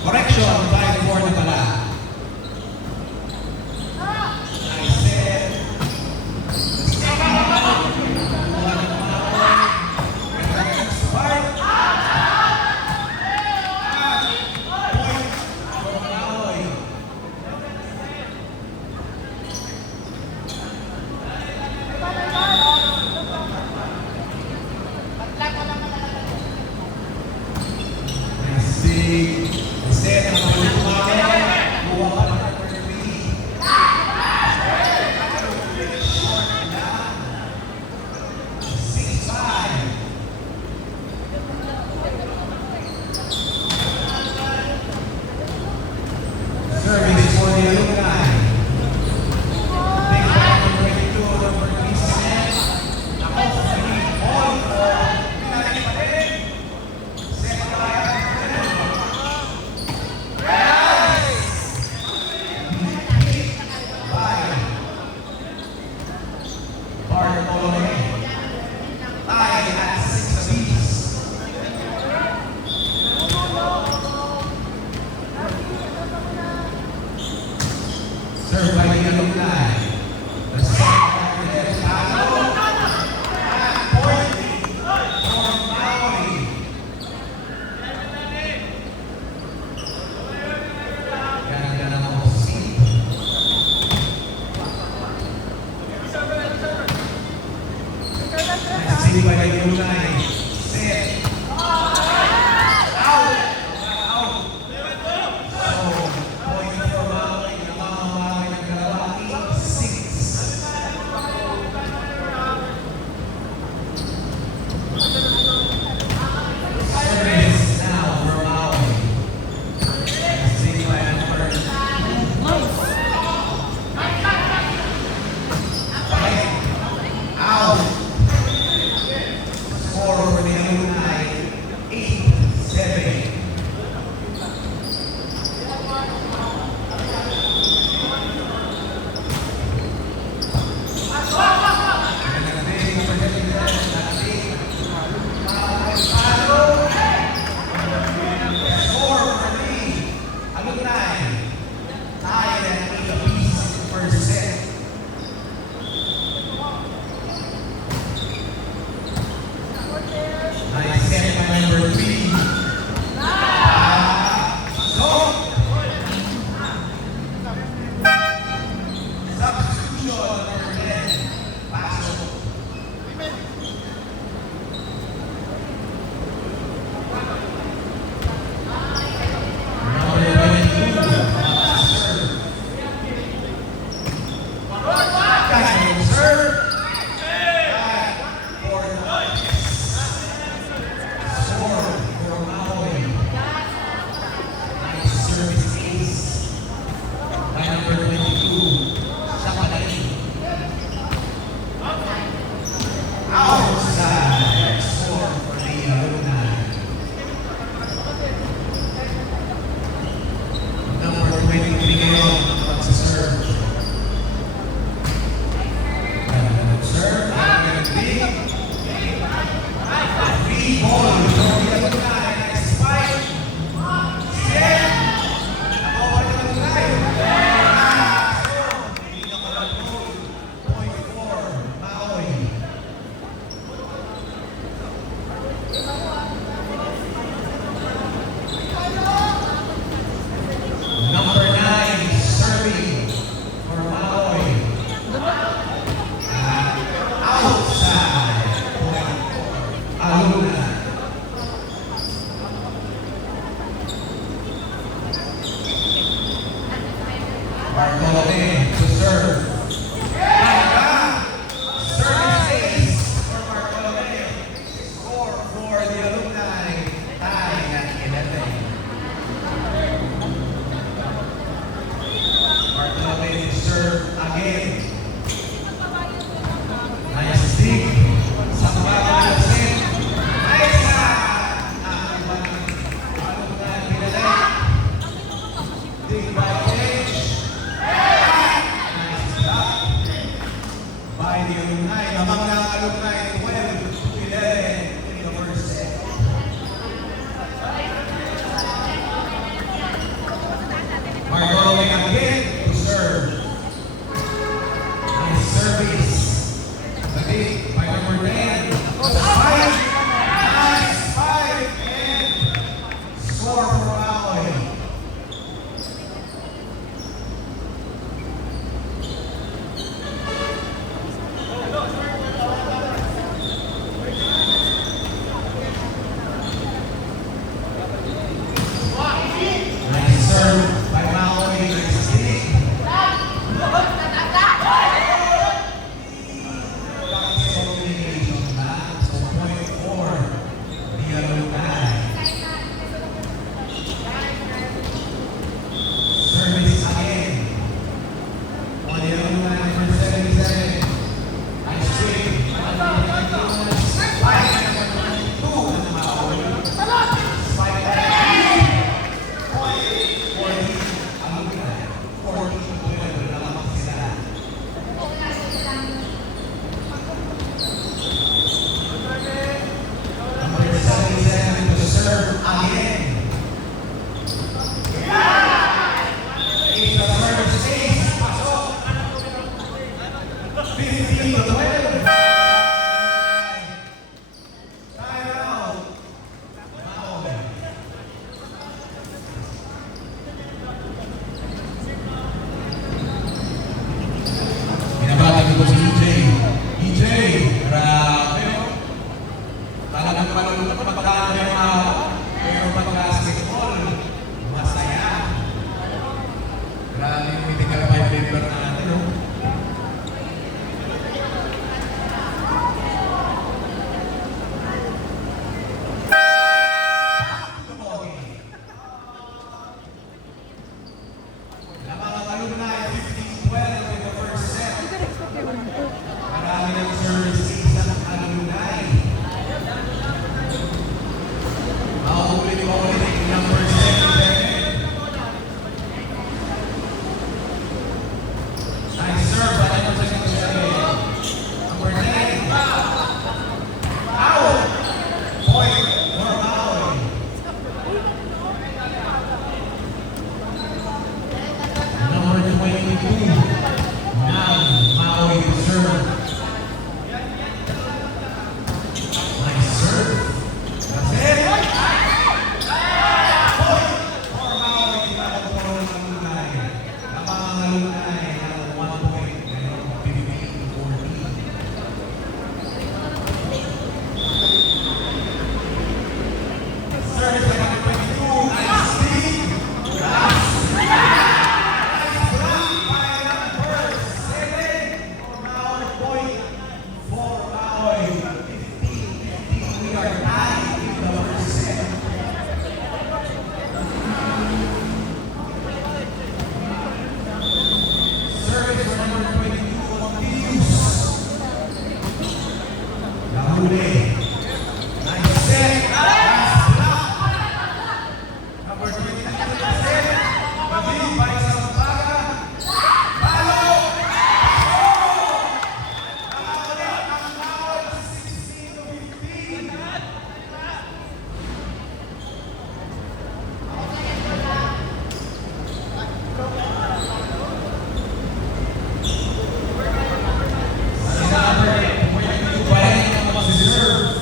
Correction, 5-4 na pala. Served by the alumni. The second by the alumni. Set. by the alumni. Lamang ng alumni 12-11 in the first set. Margot again to serve. Nice service. Again by number 10. Five. Nice 5 and score for Maui. Nice serve by Maui. Nice stick. So point 4. The alumni. Service again. On the alumni number 77. Nice swing. Spike number 22 ng Maui. Spike number 3. Point for the alumni. 14-12. Lamang sila. Number 77 to serve again. Ace the service. Ace. Pasok. 15-12. Time out. Maui. Binabati ko po si EJ. EJ, grabe. Talagang malulunod na pagkaan yung pero pag-basketball, masaya. Grabe yung mythical five member natin, no? Lamang ang alumni, 15-12 in the first set. Marami ng service ng alumni. Mauulit pa ulit yung number 77. Nice serve by number 77. Number 10. Out. Point for Maui. Number 22. Now Maui to serve. Nice serve. That's it. Point for Maui. Pinapagpuro ng alumni. Lamang ang alumni ng 1 point. Ngayon, 15-14. Service by number 22. Nice steam. Nice. Nice block by number 7. For Maui. Point for Maui. 15-15. We are tied in the first set. Service for number 22 continues. Nahuli. Nice set. Nice block. Number 22 set. Pag-ibig by Sampaga. Palo. Nakaulit ang Maui 16-15. Number 22 pa rin ang mag-deserve.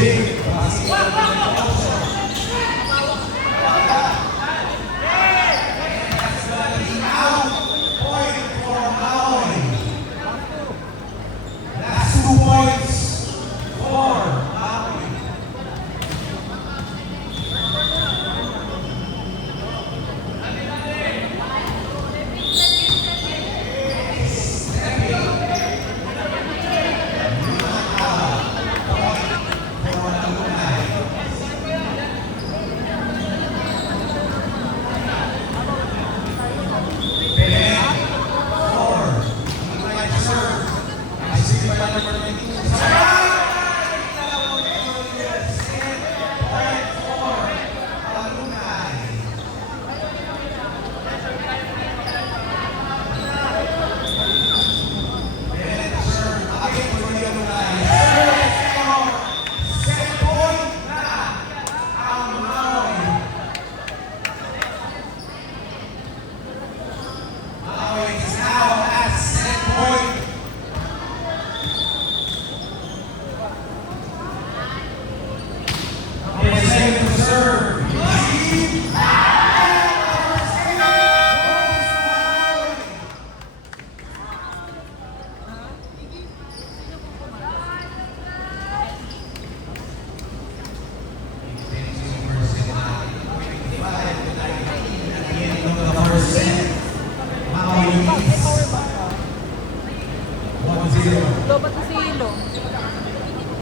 Big basketball also. That's gonna be out. Point for Maui. That's 2 points for Maui. I see by number 19.